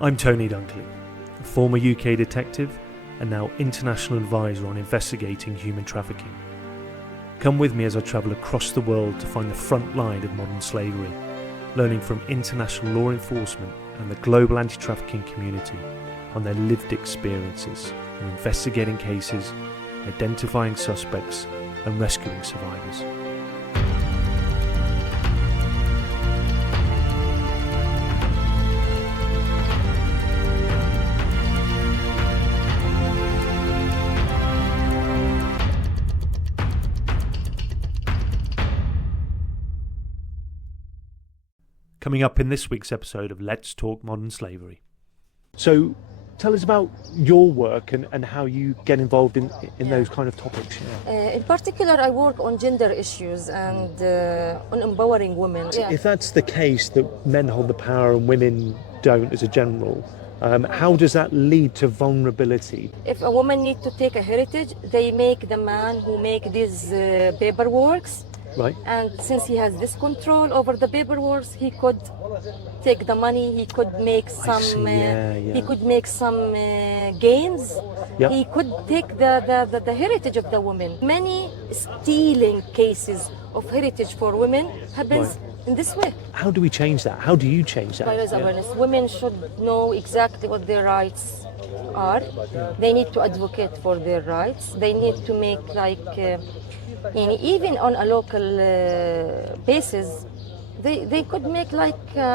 I'm Tony Dunkley, a former UK detective and now international advisor on investigating human trafficking. Come with me as I travel across the world to find the front line of modern slavery, learning from international law enforcement and the global anti-trafficking community on their lived experiences in investigating cases, identifying suspects and rescuing survivors. Coming up in this week's episode of Let's Talk Modern Slavery. So tell us about your work and how you get involved in those kind of topics. In particular, I work on gender issues and on empowering women. If that's the case, that men hold the power and women don't as a general, how does that lead to vulnerability? If a woman needs to take a heritage, they make the man who make these paperworks. Right. And since he has this control over the paperwork, he could take the money. He could make some. He could make some gains. Yep. He could take the heritage of the woman. Many stealing cases of heritage for women happens in this way. How do we change that? How do you change that? By awareness, women should know exactly what their rights are. They need to advocate for their rights. They need to make even on a local basis, they could make a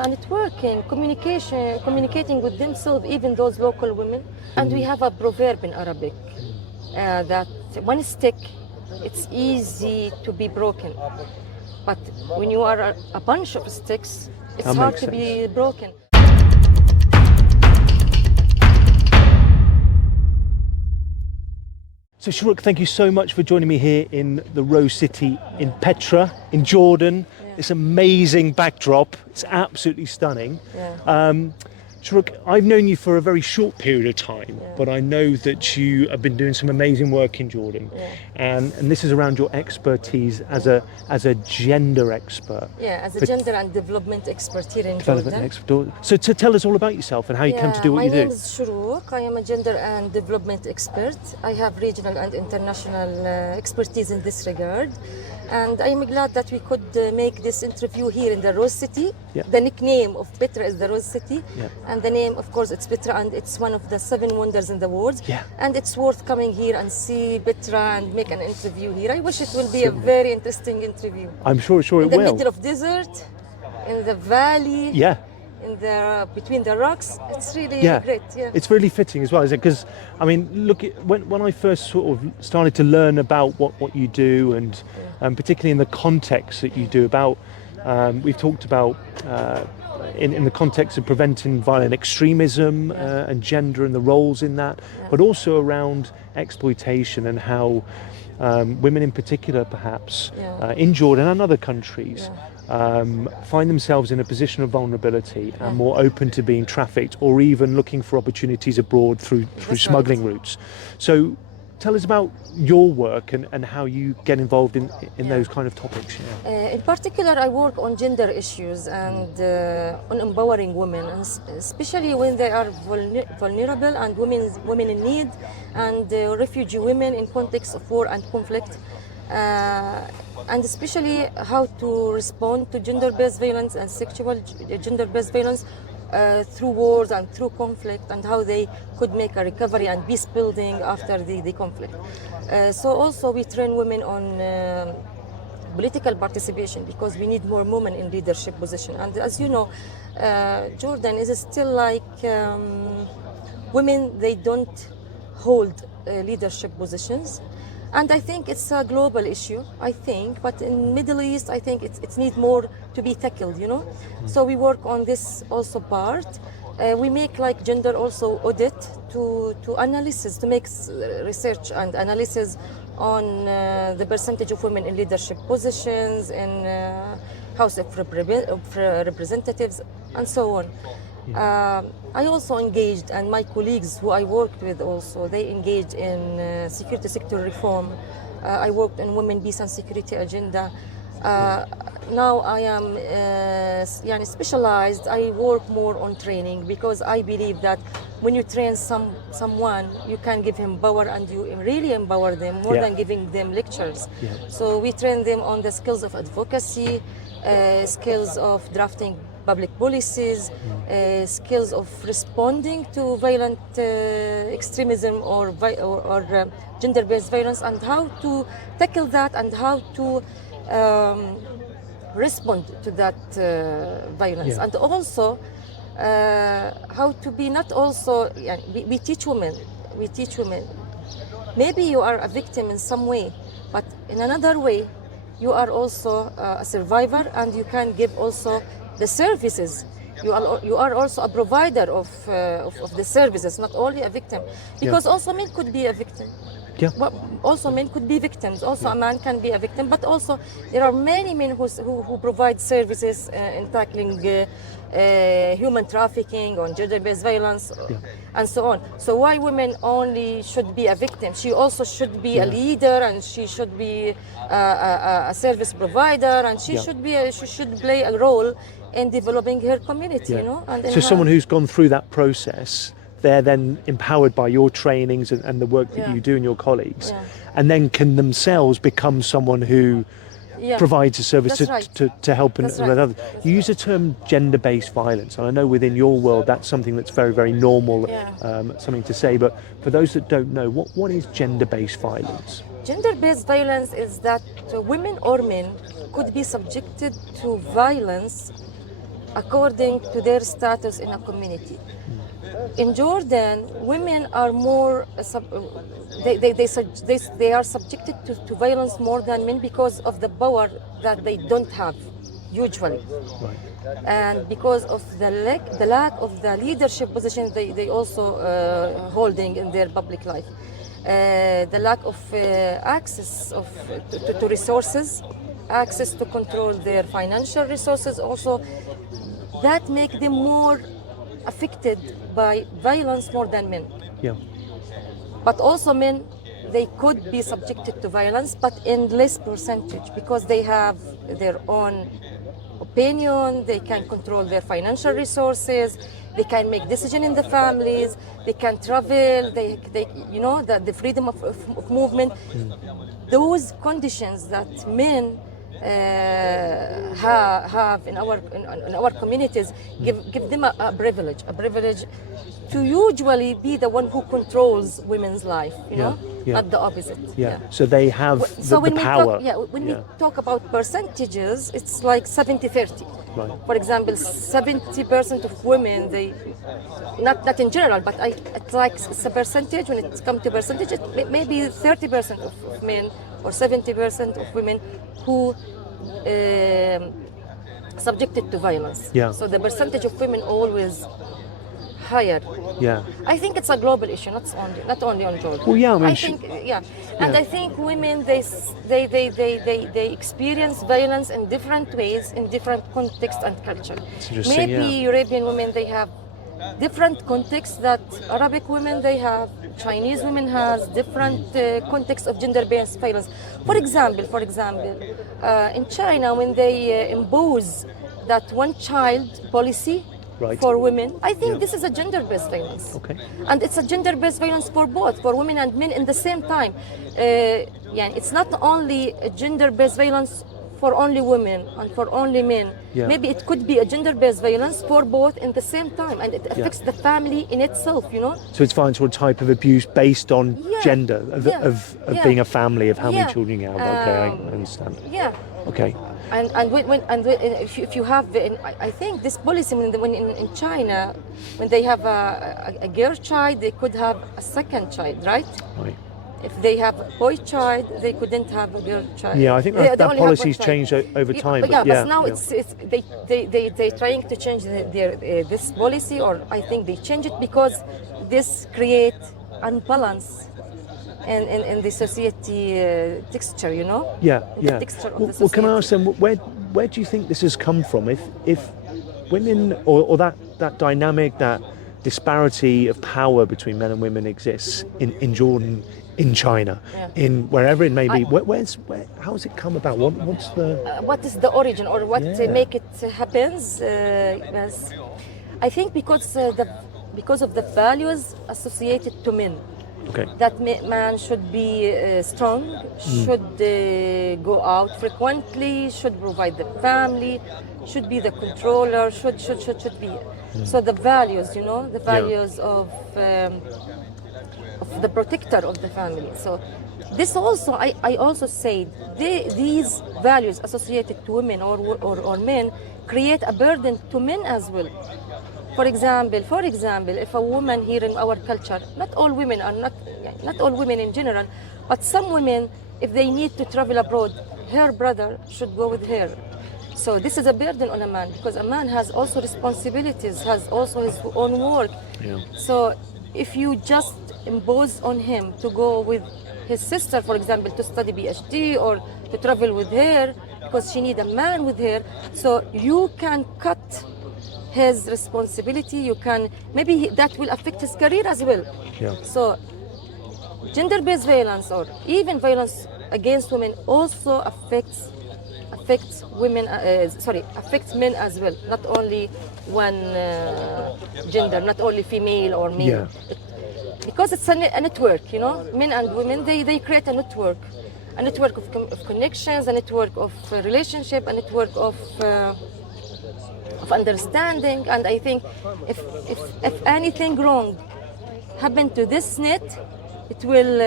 networking, communicating with themselves, even those local women. And we have a proverb in Arabic that one stick, it's easy to be broken. But when you are a bunch of sticks, it's hard to be broken. So Shorouq, thank you so much for joining me here in the Rose City in Petra, in Jordan. Yeah. This amazing backdrop, it's absolutely stunning. Yeah. Shorouq, I've known you for a very short period of time, but I know that you have been doing some amazing work in Jordan. Yeah. And this is around your expertise as a gender expert. Yeah, as a gender and development expert here in Jordan. So to tell us all about yourself and how you came to do what you do. My name is Shorouq. I am a gender and development expert. I have regional and international expertise in this regard. And I am glad that we could make this interview here in the Rose City. Yeah. The nickname of Petra is the Rose City. Yeah. And the name, of course, it's Petra, and it's one of the 7 wonders in the world. Yeah. And it's worth coming here and see Petra and make an interview here. I wish it will be a very interesting interview. I'm sure it will. In the middle of desert, in the valley. Yeah. Between the rocks, it's really great. Yeah, it's really fitting as well, isn't it? Because I mean, look, when I first sort of started to learn about what you do, and particularly in the context that you do, about we've talked about in the context of preventing violent extremism and gender and the roles in that, but also around exploitation and how women in particular, perhaps in Jordan and other countries. Find themselves in a position of vulnerability and more open to being trafficked or even looking for opportunities abroad through smuggling routes. So tell us about your work and how you get involved in those kind of topics. In particular, I work on gender issues and on empowering women, and especially when they are vulnerable and women in need, and refugee women in context of war and conflict. And especially how to respond to gender-based violence and sexual gender-based violence through wars and through conflict, and how they could make a recovery and peace building after the conflict. So also we train women on political participation, because we need more women in leadership position. And as you know, Jordan is still like women, they don't hold leadership positions. And I think it's a global issue, but in Middle East, I think it needs more to be tackled, So we work on this also part. We make gender also audit to analysis, to make research and analysis on the percentage of women in leadership positions, in House of Representatives, and so on. I also engaged, and my colleagues who I worked with also, they engaged in security sector reform. I worked on women, peace and security agenda. now I am يعني specialized. I work more on training because I believe that when you train someone, you can give him power and you really empower them more than giving them lectures. So we train them on the skills of advocacy, skills of drafting public policies, skills of responding to violent extremism or gender-based violence, and how to tackle that and how to respond to that violence, and also how to be not also. We teach women. Maybe you are a victim in some way, but in another way, you are also a survivor, and you can give also the services. You are also a provider of the services, not only a victim, because also men could be a victim. Also men could be victims. Also a man can be a victim, but also there are many men who provide services in tackling human trafficking or gender-based violence and so on. So why women only should be a victim? She also should be a leader, and she should be a service provider, and she should play a role in developing her community. You know. And so someone who's gone through that process, they're then empowered by your trainings and the work that you do and your colleagues, and then can themselves become someone who provides a service to help and others. You use the term gender-based violence, and I know within your world that's something that's very, very normal, something to say, but for those that don't know, what is gender-based violence? Gender-based violence is that women or men could be subjected to violence according to their status in a community. In Jordan, women are more they are subjected to violence more than men because of the power that they don't have usually, and because of the lack of the leadership positions they also holding in their public life, the lack of access to resources, access to control their financial resources, also that make them more affected by violence more than men. But also men, they could be subjected to violence, but in less percentage, because they have their own opinion, they can control their financial resources, they can make decisions in the families, they can travel, they you know, the freedom of movement. Those conditions that men have in our communities give them a privilege to usually be the one who controls women's life, you know, not the opposite. So they have the power. When we talk about percentages, it's like 70-30. For example, 70% of women, they not in general, but it's like a percentage. When it comes to percentage, maybe 30% of men or 70% of women who subjected to violence. So the percentage of women always higher. I think it's a global issue, not only on Jordan. Well, I think and I think women they experience violence in different ways, in different contexts and culture. Maybe European women, they have different contexts that Arabic women they have, Chinese women has different contexts of gender-based violence. For example, in China, when they impose that one-child policy for women, I think this is a gender-based violence. And it's a gender-based violence for both, for women and men in the same time. It's not only a gender-based violence for only women and for only men. Maybe it could be a gender-based violence for both in the same time, and it affects the family in itself, you know. So it's fine, sort of type of abuse based on gender, of being a family, of how many children you have. I understand. Okay. And if you have, I think this policy when in China, when they have a girl child, they could have a second child, right? If they have a boy child, they couldn't have a girl child. I think that policy's changed over time. But now they trying to change this policy, or I think they change it because this create unbalance in the society texture, you know. The texture of the society. Well, can I ask them, where do you think this has come from? If women or that dynamic, that disparity of power between men and women exists in Jordan, in China, in wherever it may be. How has it come about? What's the what is the origin, or what make it happens? Yes. I think because of the values associated to men. okay? That man should be strong, should go out frequently, should provide the family, should be the controller, should be. So the values, the values of the protector of the family. So this also, I also say, these values associated to women or men create a burden to men as well. For example, if a woman here in our culture, not all women in general, but some women, if they need to travel abroad, her brother should go with her. So this is a burden on a man, because a man has also responsibilities, has also his own work. Yeah. So if you just impose on him to go with his sister, for example, to study PhD or to travel with her, because she needs a man with her, so you can cut his responsibility, maybe that will affect his career as well. Yeah. So gender-based violence, or even violence against women, also affects men as well, not only one gender, not only female or male. Yeah. Because it's a network, men and women, they create a network of connections, a network of relationship, a network of understanding. And I think if anything wrong happened to this net, it will,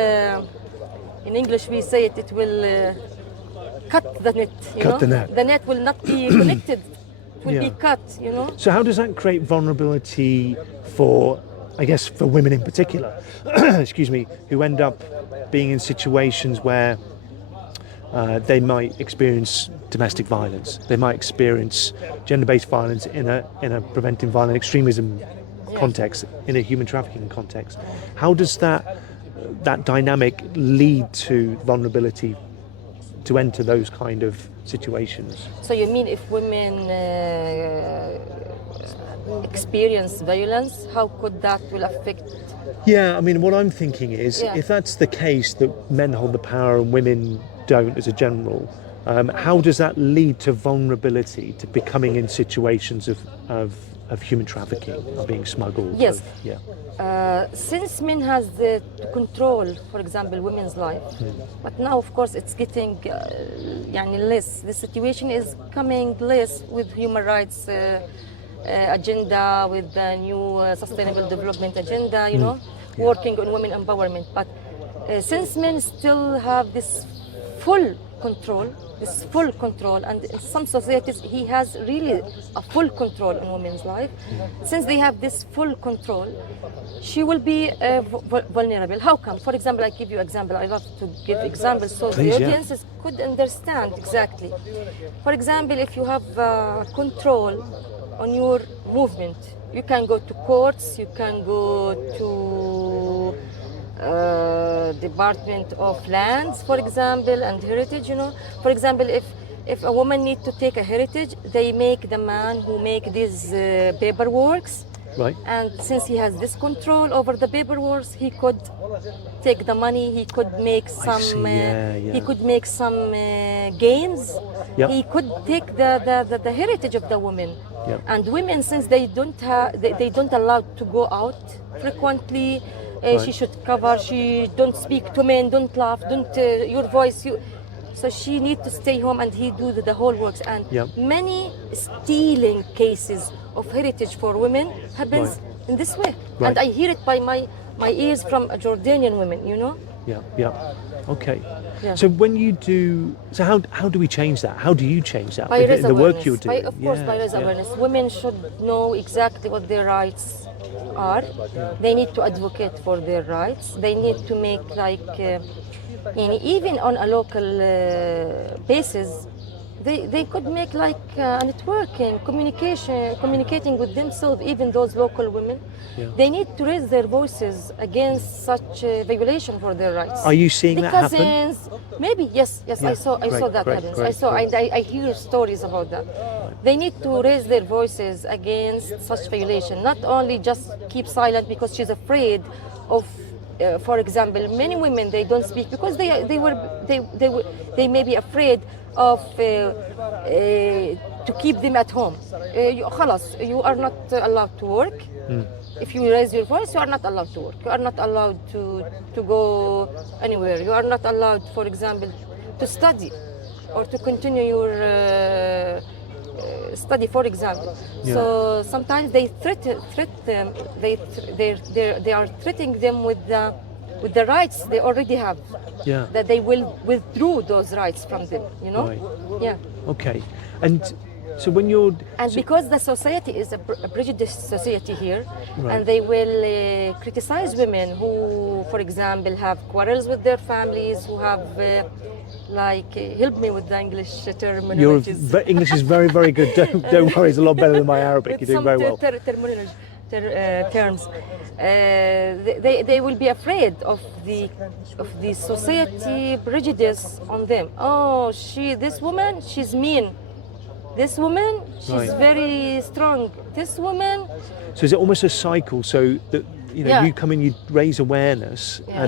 in English we say it will cut the net. Cut the net. The net will not be connected. It will be cut. So how does that create vulnerability for women in particular, excuse me, who end up being in situations where they might experience domestic violence, they might experience gender-based violence in a preventing violent extremism context, in a human trafficking context? How does that dynamic lead to vulnerability to enter those kind of situations? So you mean if women experience violence, how could that will affect? Yeah, I mean, what I'm thinking is, if that's the case, that men hold the power and women don't as a general, how does that lead to vulnerability, to becoming in situations of human trafficking, of being smuggled? Yes. Since men has the control, for example, women's life, but now of course it's getting less. The situation is coming less with human rights agenda, with the new sustainable development agenda, working on women empowerment. But since men still have this full control, and in some societies he has really a full control in women's life. Since they have this full control, she will be vulnerable. How come? For example, I give you example. I love to give examples so the audiences could understand exactly. For example, if you have control on your movement, you can go to courts, you can go to Department of Lands, for example, and heritage. For example, if a woman needs to take a heritage, they make the man who make these paperworks. Right. And since he has this control over the paperwork, he could take the money. He could make some. He could make some gains. Yep. He could take the heritage of the woman. Yep. And women, since they don't allow to go out frequently. She should cover. She don't speak to men. Don't laugh. Don't your voice. So she need to stay home, and he do the whole works. And many stealing cases of heritage for women happens in this way. Right. And I hear it by my ears from Jordanian women. Yeah. Okay. Yeah. So when you do, how do we change that? How do you change that? By raise the work awareness. you're doing? Of course, by raise awareness. Women should know exactly what their rights are. They need to advocate for their rights. They need to make even on a local basis, they could make like a networking, communicating with themselves, even those local women. Yeah. They need to raise their voices against such violation for their rights. Are you seeing that happen? Cousins, maybe, yes, Yeah. I saw that Great, happens. great. I hear stories about that. They need to raise their voices against such violation, not only just keep silent because she's afraid of, for example, many women, they don't speak because they may be afraid of to keep them at home. خلاص, you are not allowed to work. If you raise your voice, you are not allowed to work. You are not allowed to go anywhere. You are not allowed, for example, to study or to continue your study, for example. Yeah. So sometimes they threat them. They are threatening them with the rights they already have. Yeah. That they will withdraw those rights from them. You know. Right. Yeah. Okay. And so when you're... And so- because the society is a prejudiced society here, Right. and they will criticize women who, for example, have quarrels with their families, who have, help me with the English terminologies. English is very, very good. Don't worry, it's a lot better than my Arabic. With You're doing some very well. terms. They will be afraid of the society prejudice on them. Oh, this woman, she's mean. This woman, she's Right. very strong. This woman, So is it almost a cycle? So that Yeah. you come in, you raise awareness, Yeah.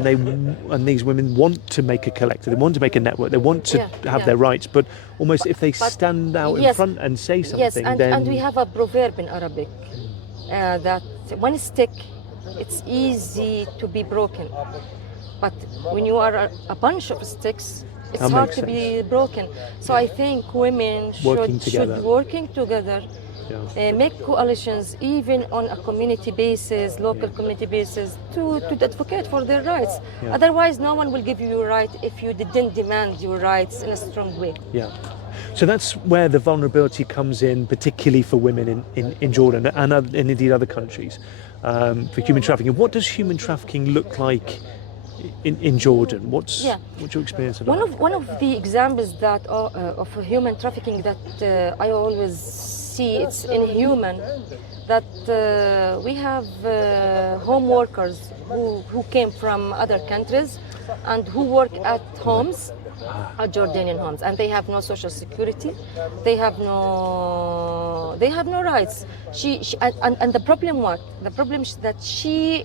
and these women want to make a collective, they want to make a network, they want to have their rights, but almost if they stand out in yes. front and say something, yes, then and we have a proverb in Arabic that one stick, it's easy to be broken, but when you are a bunch of sticks, it's That hard makes to be broken. So I think women Working should together. working together. Make coalitions even on a community basis, local community basis, to advocate for their rights. Yeah. Otherwise, no one will give you your right if you didn't demand your rights in a strong way. Yeah. So that's where the vulnerability comes in, particularly for women in Jordan and indeed other countries, for human trafficking. What does human trafficking look like in Jordan? What's your experience of that? One of the examples that of human trafficking that I always see, it's inhuman, that we have home workers who came from other countries and who work at homes, at Jordanian homes, and they have no social security, they have no rights. And the problem what? The problem is that she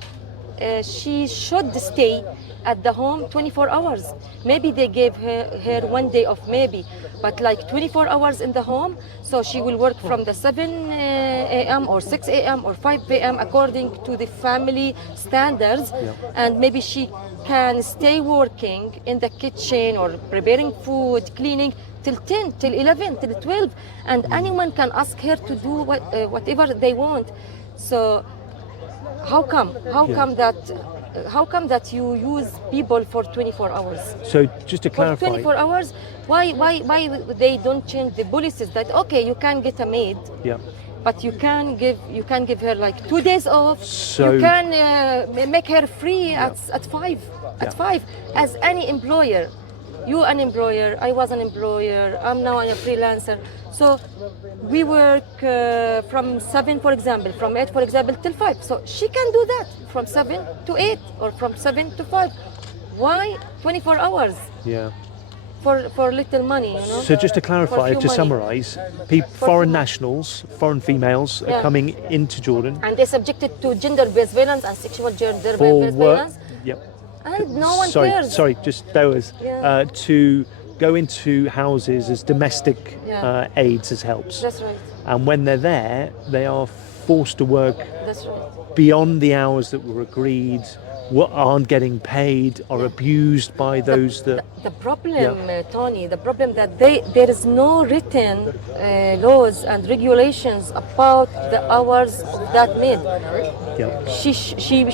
should stay at the home 24 hours. Maybe they gave her 1 day off, maybe, but like 24 hours in the home, so she will work from the 7 a.m. or 6 a.m. or 5 p.m. according to the family standards, and maybe she can stay working in the kitchen or preparing food, cleaning till 10, till 11, till 12, and anyone can ask her to do whatever they want. So how come that you use people for 24 hours? So just to clarify, For 24 hours, why they don't change the policies that okay, you can get a maid, yeah. but you can give her like 2 days off. So- you can make her free at 5. At 5, as any employer. You an employer, I was an employer, I'm now a freelancer. So we work from 7, for example, from 8, for example, till 5. So she can do that from 7 to 8 or from 7 to 5. Why 24 hours? Yeah. For little money, you know? So just to clarify, few to money. summarise, foreign nationals, foreign females are coming into Jordan And they're subjected to gender-based violence and sexual for gender-based work. violence. Yep. And no one cares. Sorry, just bear with us. Yeah. To go into houses as domestic aids, as helps. That's right. And when they're there, they are forced to work That's right. beyond the hours that were agreed, aren't getting paid, are abused by those that... The problem, Tony, the problem that there is no written laws and regulations about the hours of that maid. Yeah.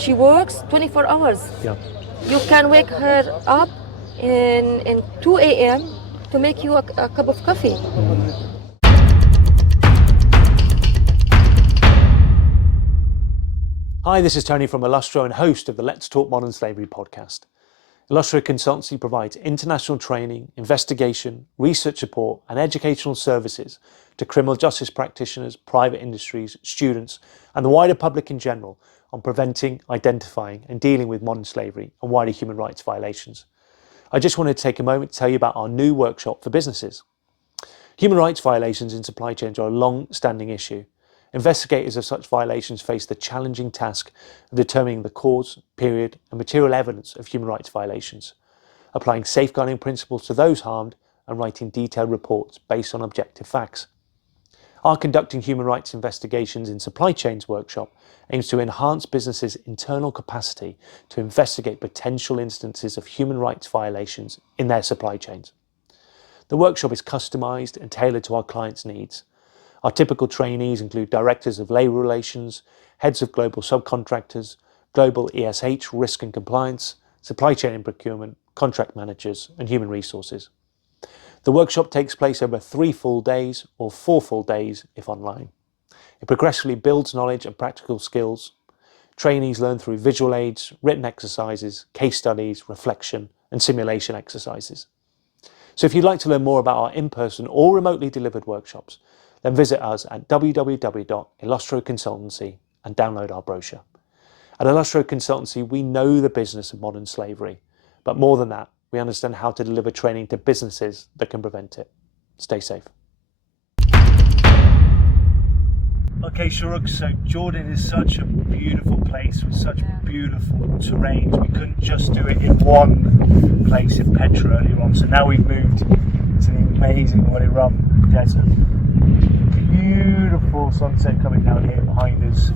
She works 24 hours. Yeah. You can wake her up in 2 a.m. to make you a cup of coffee. Hi, this is Tony from Illustro and host of the Let's Talk Modern Slavery podcast. Illustrator Consultancy provides international training, investigation, research support and educational services to criminal justice practitioners, private industries, students and the wider public in general on preventing, identifying and dealing with modern slavery and wider human rights violations. I just wanted to take a moment to tell you about our new workshop for businesses. Human rights violations in supply chains are a long-standing issue. Investigators of such violations face the challenging task of determining the cause, period and material evidence of human rights violations, applying safeguarding principles to those harmed and writing detailed reports based on objective facts. Our Conducting Human Rights Investigations in Supply Chains workshop aims to enhance businesses' internal capacity to investigate potential instances of human rights violations in their supply chains. The workshop is customised and tailored to our clients' needs. Our typical trainees include directors of labour relations, heads of global subcontractors, global ESH risk and compliance, supply chain and procurement, contract managers and human resources. The workshop takes place over 3 full days or 4 full days if online. It progressively builds knowledge and practical skills. Trainees learn through visual aids, written exercises, case studies, reflection and simulation exercises. So if you'd like to learn more about our in-person or remotely delivered workshops, then visit us at www.illustroconsultancy and download our brochure. At Illustro Consultancy, we know the business of modern slavery, but more than that, we understand how to deliver training to businesses that can prevent it. Stay safe. Okay, Shorouq, so Jordan is such a beautiful place with such beautiful terrains. We couldn't just do it in one place in Petra earlier on, so now we've moved to the amazing Wadi Rum desert. Beautiful sunset coming down here behind us.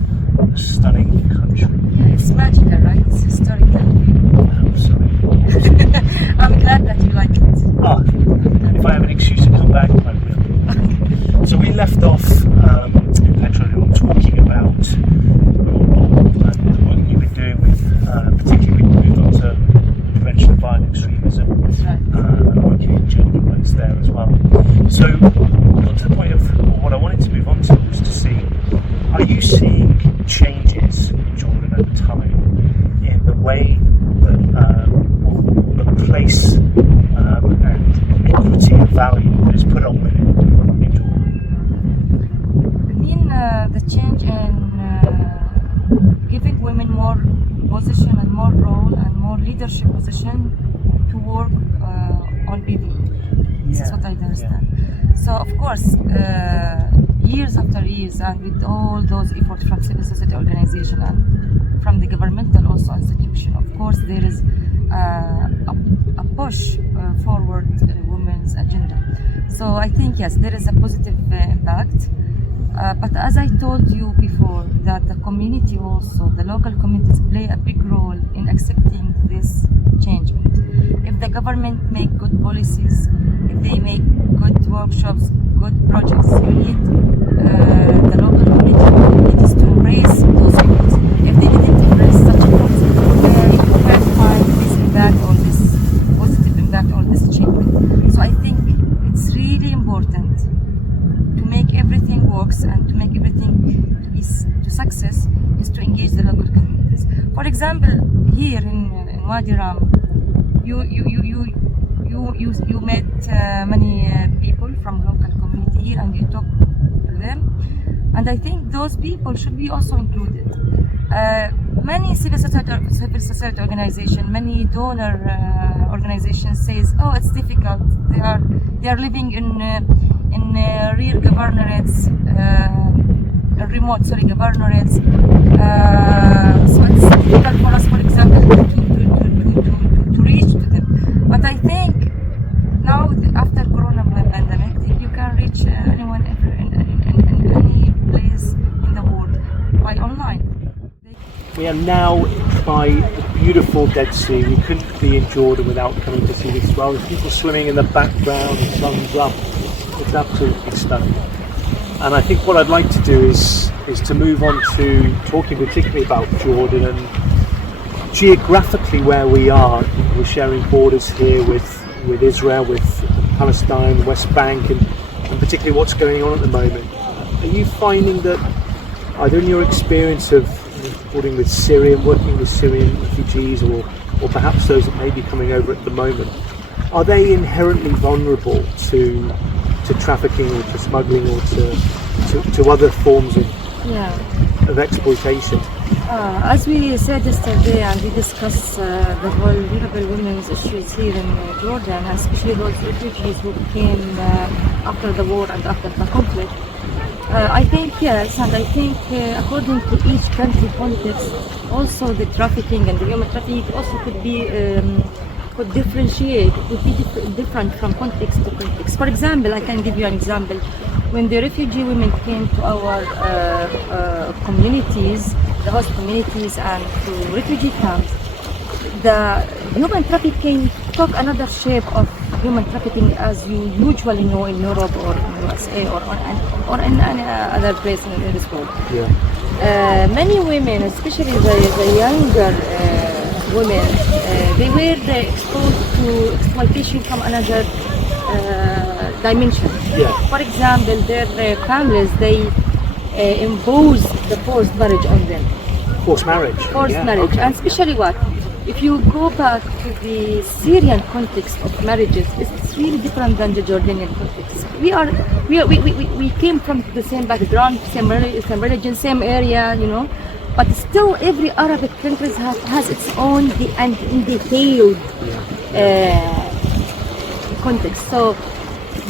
Stunning country. Yeah, it's magical, right? It's historical. Absolutely. I'm glad that you like it. Oh, if I have an excuse to come back, I will. So we left off in Petra talking about your role and what you've been doing with, particularly with regards to prevention of violent extremism. That's right. And working in gender rights there as well. So we got to the point of what I wanted to move on to was to see, are you seeing changes in Jordan over time in the way that the place and equity of value that is put on women in Jordan? I mean, the change in giving women more position and more role and more leadership position to work on BV. This is what I understand. So of course, years after years, and with all those efforts from civil society organization and from the governmental also institution, of course there is a push forward women's agenda. So I think yes, there is a positive impact. But as I told you before, that the community also, the local communities play a big role in accepting this changement. If the government make good policies, if they make good workshops, good projects, you need the local communities to embrace those efforts. If they didn't embrace such efforts, you can't find this impact or this positive impact or this change. So I think it's really important to make everything works and to make everything to success is to engage the local communities. For example, here in Wadi Rum, you met many people from local community here and you talk to them, and I think those people should be also included. Many civil society organizations, many donor organizations says, oh, it's difficult. They are living in real governorates, remote governorates. So it's difficult for us, for example, to reach to them. But I think now, after Corona pandemic, you can reach anyone in any place in the world by online. We are now by the beautiful Dead Sea. We couldn't be in Jordan without coming to see this as well. There's people swimming in the background, the sun's up. It's absolutely stunning. And I think what I'd like to do is to move on to talking particularly about Jordan and geographically where we are. We're sharing borders here with Israel, with Palestine, the West Bank, and particularly what's going on at the moment. Are you finding that, either in your experience of working with Syrian refugees, or perhaps those that may be coming over at the moment, are they inherently vulnerable to trafficking or to smuggling or to other forms of exploitation? As we said yesterday, and we discussed the vulnerable women's issues here in Jordan, especially those refugees who came after the war and after the conflict. I think yes, and I think according to each country context, also the trafficking and the human trafficking also could differentiate, could be different from context to context. For example, I can give you an example. When the refugee women came to our communities, the host communities and to refugee camps, the human trafficking took another shape of human trafficking as you usually know in Europe or in USA or in any other place in this world. Yeah. Many women, especially the younger women, they were exposed to exploitation from another dimension. Yeah. For example, their families, they impose the forced marriage on them. Forced marriage. Marriage, okay. and especially what? If you go back to the Syrian context of marriages, it's really different than the Jordanian context. We came from the same background, same religion, same area, you know, but still every Arabic country has its own and detailed context. So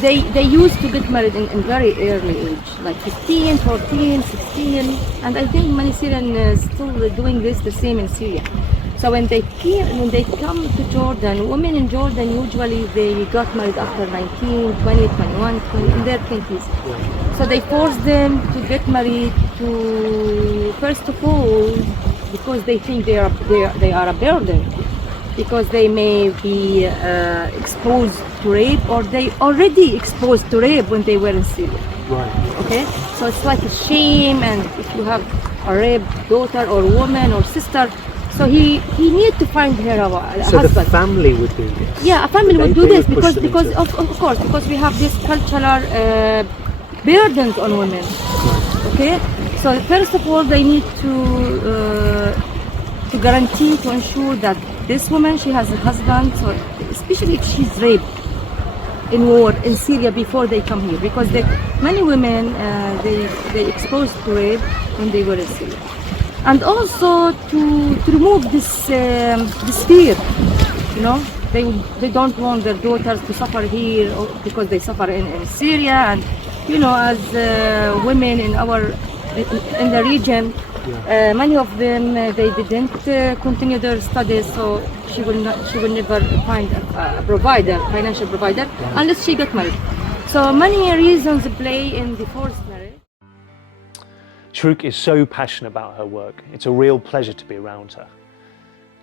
they used to get married in very early age, like 15, 14, 16, and I think many Syrians still doing this the same in Syria. So when they come to Jordan, women in Jordan usually they got married after 19, 20, 21, 20, in their 20s. So they force them to get married to, first of all, because they think they are a burden, because they may be exposed to rape, or they already exposed to rape when they were in Syria. Right. Okay, so it's like a shame, and if you have a raped daughter or woman or sister, so he needs to find her a husband. So the family would do this? Yeah, a family would do this because of course, because we have this cultural burdens on women. Okay, so first of all they need to guarantee, to ensure that this woman, she has a husband, so especially if she's raped in war in Syria before they come here, because many women they exposed to rape when they were in Syria. And also to remove this fear, you know, they don't want their daughters to suffer here because they suffer in Syria, and you know, as women in the region, many of them they didn't continue their studies, so she will never find a financial provider, unless she got married. So many reasons play in the forced marriage. Shorouq is so passionate about her work. It's a real pleasure to be around her.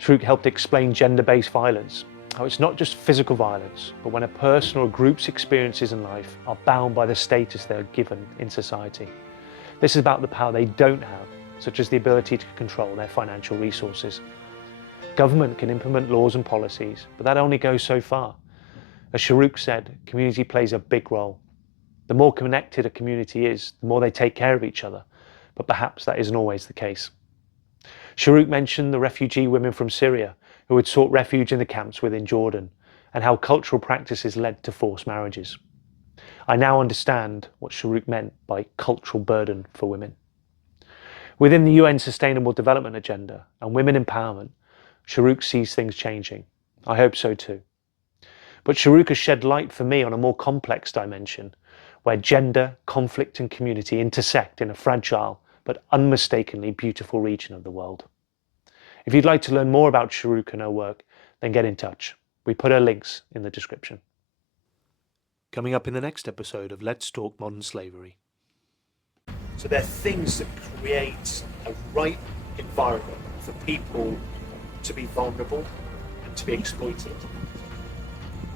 Shorouq helped explain gender-based violence, how it's not just physical violence, but when a person or a group's experiences in life are bound by the status they are given in society. This is about the power they don't have, such as the ability to control their financial resources. Government can implement laws and policies, but that only goes so far. As Shorouq said, community plays a big role. The more connected a community is, the more they take care of each other. But perhaps that isn't always the case. Shorouq mentioned the refugee women from Syria who had sought refuge in the camps within Jordan, and how cultural practices led to forced marriages. I now understand what Shorouq meant by cultural burden for women. Within the UN Sustainable Development Agenda and women empowerment, Shorouq sees things changing. I hope so too. But Shorouq has shed light for me on a more complex dimension, where gender, conflict and community intersect in a fragile but unmistakably beautiful region of the world. If you'd like to learn more about Shorouq and her work, then get in touch. We put her links in the description. Coming up in the next episode of Let's Talk Modern Slavery. So there are things that create a right environment for people to be vulnerable and to be exploited.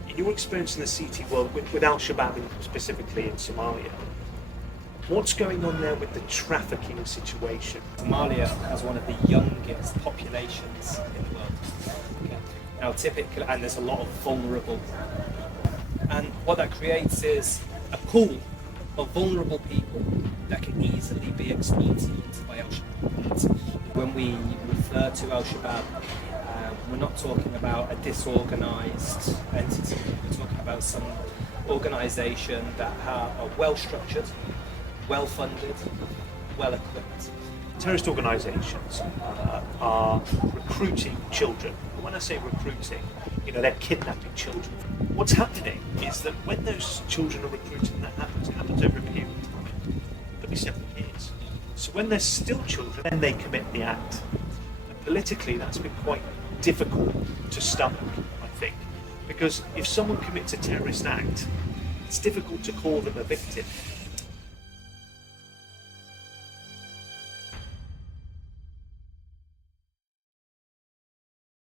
In your experience in the CT world, with Al-Shabaab specifically in Somalia, what's going on there with the trafficking situation? Somalia has one of the youngest populations in the world. Okay. Now, typically, and there's a lot of vulnerable people. And what that creates is a pool of vulnerable people that can easily be exploited by Al-Shabaab. When we refer to Al-Shabaab, we're not talking about a disorganised entity. We're talking about some organisation that are well structured, well funded, well equipped. Terrorist organisations are recruiting children. When I say recruiting, they're kidnapping children. What's happening is that when those children are recruited, and it happens over a period of time. Could be several years. So when they're still children, then they commit the act. And politically, that's been quite difficult to stomach, I think, because if someone commits a terrorist act, it's difficult to call them a victim.